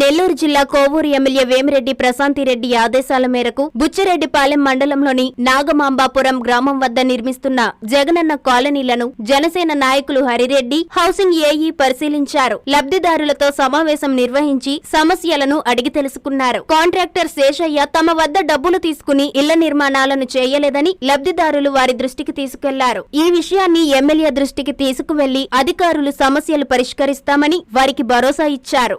నెల్లూరు జిల్లా కోవూరు ఎమ్మెల్యే వేమిరెడ్డి ప్రశాంతిరెడ్డి ఆదేశాల మేరకు బుచ్చిరెడ్డిపాలెం మండలంలోని నాగమాంబాపురం గ్రామం వద్ద నిర్మిస్తున్న జగనన్న కాలనీలను జనసేన నాయకులు హరిరెడ్డి హౌసింగ్ ఏఈ పరిశీలించారు. లబ్ధిదారులతో సమావేశం నిర్వహించి సమస్యలను అడిగి తెలుసుకున్నారు. కాంట్రాక్టర్ శేషయ్య తమ వద్ద డబ్బులు తీసుకుని ఇళ్ళ నిర్మాణాలను చేయలేదని లబ్ధిదారులు వారి దృష్టికి తీసుకెళ్ళారు. ఈ విషయాన్ని ఎమ్మెల్యే దృష్టికి తీసుకువెళ్ళి అధికారులు సమస్యలు పరిష్కరిస్తామని వారికి భరోసా ఇచ్చారు.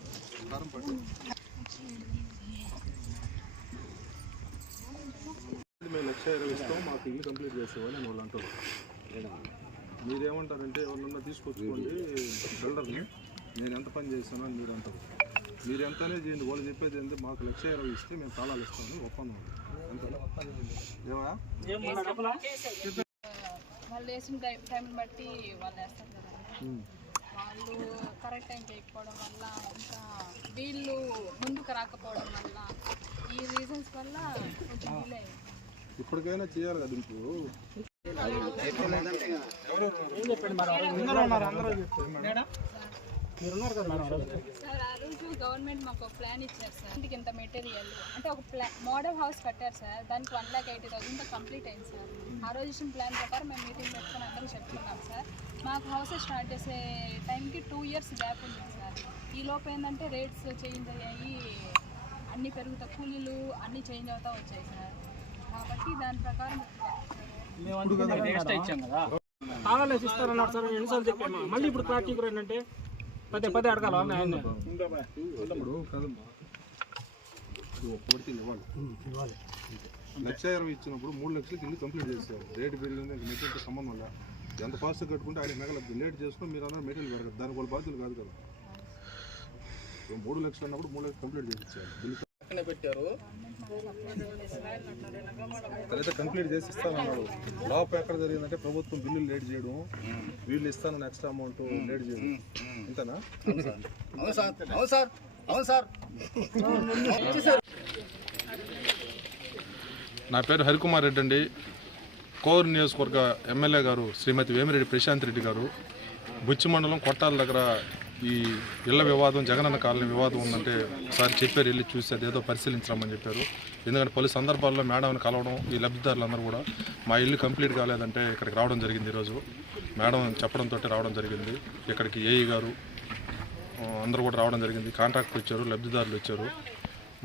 మేము లక్ష ఇరవై ఇస్తాం మాకు ఇల్లు కంప్లీట్ చేసేవాళ్ళు అని వాళ్ళు అంటారు మీరేమంటారంటే ఎవరన్నా తీసుకొచ్చుకోండి బిల్డర్ని నేను ఎంత పని చేశాను అని మీరు అంటారు. మీరు ఎంతనే చేయండి వాళ్ళు చెప్పేది ఏంటి? మాకు లక్ష ఇరవై ఇస్తే మేము తాళాలు ఇస్తామని ఒప్పందం ఏమా? వాళ్ళు వేసిన టైం టైంని బట్టి వాళ్ళు వేస్తారు కదా. వాళ్ళు కరెక్ట్ టైం చేయకపోవడం వల్ల ఇంకా వీళ్ళు ముందుకు రాకపోవడం వల్ల ఈ రీజన్స్ వల్ల కొంచెం డిలే అయింది ఇప్పటికైనా చేయాలి కదా ఇప్పుడు సార్ ఆ రోజు గవర్నమెంట్ మాకు ఒక ప్లాన్ ఇచ్చారు సార్. ఇంటికి ఇంత మెటీరియల్ అంటే ఒక ప్లా మోడల్ హౌస్ కట్టారు సార్. దానికి one lakh eighty thousand complete అయింది సార్. ఆ రోజు ఇచ్చిన ప్లాన్ ప్రకారం మేము మీటింగ్ పెట్టుకుని అందరూ చెప్పుకున్నాం సార్. మాకు హౌస్ స్టార్ట్ చేసే టైంకి టూ ఇయర్స్ గ్యాప్ ఉంది సార్. ఈ లోపు ఏంటంటే రేట్స్ చేంజ్ అయ్యాయి అన్నీ పెరుగుతా కూలీలు అన్నీ చేంజ్ అవుతా వచ్చాయి సార్. కాబట్టి దాని ప్రకారం సార్. ఎన్నిసార్లు చెప్పాము. మళ్ళీ ఇప్పుడు ప్రాక్టికల్ ఏంటంటే పదే పదే అడగాల. ఆయన ఇప్పుడు ఒక్కడికి ఇవ్వాలి. లక్ష ఇరవై ఇచ్చినప్పుడు మూడు లక్షలకి ఇల్లు కంప్లీట్ చేశారు రేటు పెరిగింది ఇంకా మెటీరియల్ సంబంధం లే ఎంత ఫాస్ట్ కట్టుకుంటే ఆయన మిగలదు లేట్ చేసుకుని మీరు అన్నారు మెటీరియల్ పెరగదు దానికి వాళ్ళ బాధ్యులు కాదు కదా. మూడు లక్షలు అన్నప్పుడు మూడు లక్షలు కంప్లీట్ చేసి ఇచ్చారు బిల్లు పెట్టారు. తర్వాత కంప్లీట్ చేసి ఇస్తానన్నాడు లోపం ఎక్కడ జరిగిందంటే ప్రభుత్వం బిల్లులు లేట్ చేయడం. వీళ్ళు ఇస్తానని ఎక్స్ట్రా అమౌంట్ లేట్ చేయడం. ఇంతనా? అవును సార్. అవును సార్. అవును సార్ నా పేరు హరికుమార్ రెడ్డి అండి. కోర్ నియోజకవర్గ ఎమ్మెల్యే గారు శ్రీమతి వేమిరెడ్డి ప్రశాంత్ రెడ్డి గారు. బుచ్చి మండలం కొట్టాల దగ్గర ఈ ఇళ్ళ వివాదం జగనన్న కాలనీ వివాదం ఉందంటే ఒకసారి చెప్పారు వెళ్ళి చూసి అదేదో పరిశీలించమని చెప్పారు. ఎందుకంటే పలు సందర్భాల్లో మేడంని కలవడం ఈ లబ్ధిదారులందరూ కూడా మా ఇల్లు కంప్లీట్ కాలేదంటే ఇక్కడికి రావడం జరిగింది ఈరోజు. మేడం చెప్పడంతో రావడం జరిగింది. ఇక్కడికి ఏఈ గారు అందరూ కూడా రావడం జరిగింది. కాంట్రాక్టర్ వచ్చారు లబ్ధిదారులు వచ్చారు.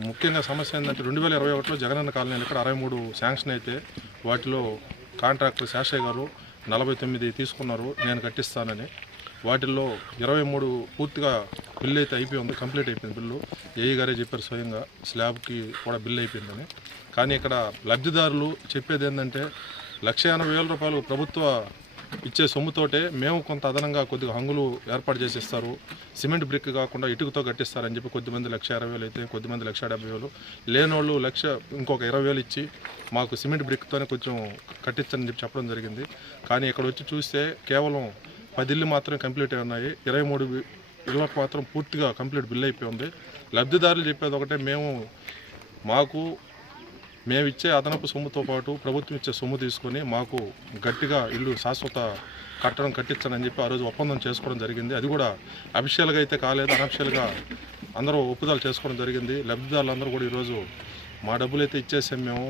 ముఖ్యంగా సమస్య ఏంటంటే రెండు వేల ఇరవై ఒకటిలో జగనన్న కాలనీలు ఇక్కడ అరవై మూడు శాంక్షన్ అయితే వాటిలో కాంట్రాక్టర్ శాషయ్య గారు నలభై తొమ్మిది తీసుకున్నారు నేను కట్టిస్తానని. వాటిల్లో ఇరవై మూడు పూర్తిగా బిల్లు అయితే అయిపోయింది కంప్లీట్ అయిపోయింది బిల్లు. ఏఈ గారే చెప్పారు స్వయంగా స్లాబ్కి కూడా బిల్ అయిపోయిందని. కానీ ఇక్కడ లబ్ధిదారులు చెప్పేది ఏంటంటే లక్ష ఎనభై వేల రూపాయలు ప్రభుత్వ ఇచ్చే సొమ్ముతోటే మేము కొంత అదనంగా కొద్దిగా హంగులు ఏర్పాటు చేసి ఇస్తారు సిమెంట్ బ్రిక్ కాకుండా ఇటుకతో కట్టిస్తారని చెప్పి కొద్దిమంది లక్ష ఇరవై వేలు అయితే కొద్దిమంది లక్ష డెబ్బై వేలు. లేనోళ్ళు లక్ష ఇంకొక ఇరవై వేలు ఇచ్చి మాకు సిమెంట్ బ్రిక్తోనే కొంచెం కట్టించని చెప్పి చెప్పడం జరిగింది. కానీ ఇక్కడ వచ్చి చూస్తే కేవలం పది ఇల్లు మాత్రమే కంప్లీట్ అయి ఉన్నాయి. ఇరవై మూడు ఇళ్ళకు మాత్రం పూర్తిగా కంప్లీట్ బిల్ అయిపోయి ఉంది లబ్ధిదారులు చెప్పేది ఒకటే మేము మాకు మేము ఇచ్చే అదనపు సొమ్ముతో పాటు ప్రభుత్వం ఇచ్చే సొమ్ము తీసుకొని మాకు గట్టిగా ఇల్లు శాశ్వత కట్టడం కట్టించనని చెప్పి ఆ రోజు ఒప్పందం చేసుకోవడం జరిగింది. అది కూడా అఫిషియల్గా అయితే కాలేదు అనఫిషియల్గా అందరూ ఒప్పుదలు చేసుకోవడం జరిగింది. లబ్ధిదారులందరూ కూడా ఈరోజు మా డబ్బులు అయితే ఇచ్చేసాం మేము.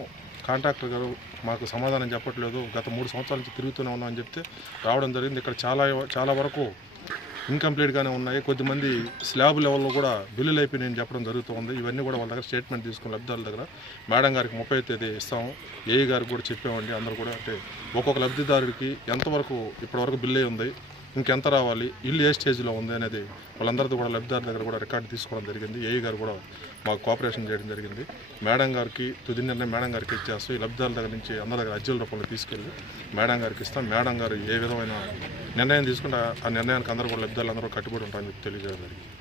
కాంట్రాక్టర్ గారు మాకు సమాధానం చెప్పట్లేదు. గత మూడు సంవత్సరాల నుంచి తిరుగుతూనే ఉన్నామని అని చెప్తే రావడం జరిగింది. ఇక్కడ చాలా చాలా వరకు ఇన్కంప్లీట్గానే ఉన్నాయి. కొద్దిమంది స్లాబ్ లెవెల్లో కూడా బిల్లులు అయిపోయి నేను చెప్పడం జరుగుతుంది. ఇవన్నీ కూడా వాళ్ళ దగ్గర స్టేట్మెంట్ తీసుకుని లబ్ధిదారుల దగ్గర మేడం గారికి ముప్పై తేదీ ఇస్తాము. ఏఈ గారికి కూడా చెప్పామండి. అందరూ కూడా అంటే ఒక్కొక్క లబ్ధిదారుడికి ఎంతవరకు ఇప్పటివరకు బిల్లు అయి ఉంది ఇంకెంత రావాలి ఇల్లు ఏ స్టేజ్లో ఉంది అనేది వాళ్ళందరితో కూడా లబ్ధిదారుల దగ్గర కూడా రికార్డు తీసుకోవడం జరిగింది. ఏఈ గారు కూడా మాకు కోఆపరేషన్ చేయడం జరిగింది. మేడం గారికి తుది నిర్ణయం మేడం గారికి ఇచ్చేస్తూ. ఈ లబ్ధిదారుల దగ్గర నుంచి అందరి దగ్గర అర్జీల రూపంలో తీసుకెళ్ళి మేడం గారికి ఇస్తాం. మేడం గారు ఏ విధమైన నిర్ణయం తీసుకుంటే ఆ నిర్ణయానికి అందరూ కూడా లబ్ధాలు అందరూ కట్టుబడి ఉంటారని చెప్పి తెలియజేయడం జరిగింది.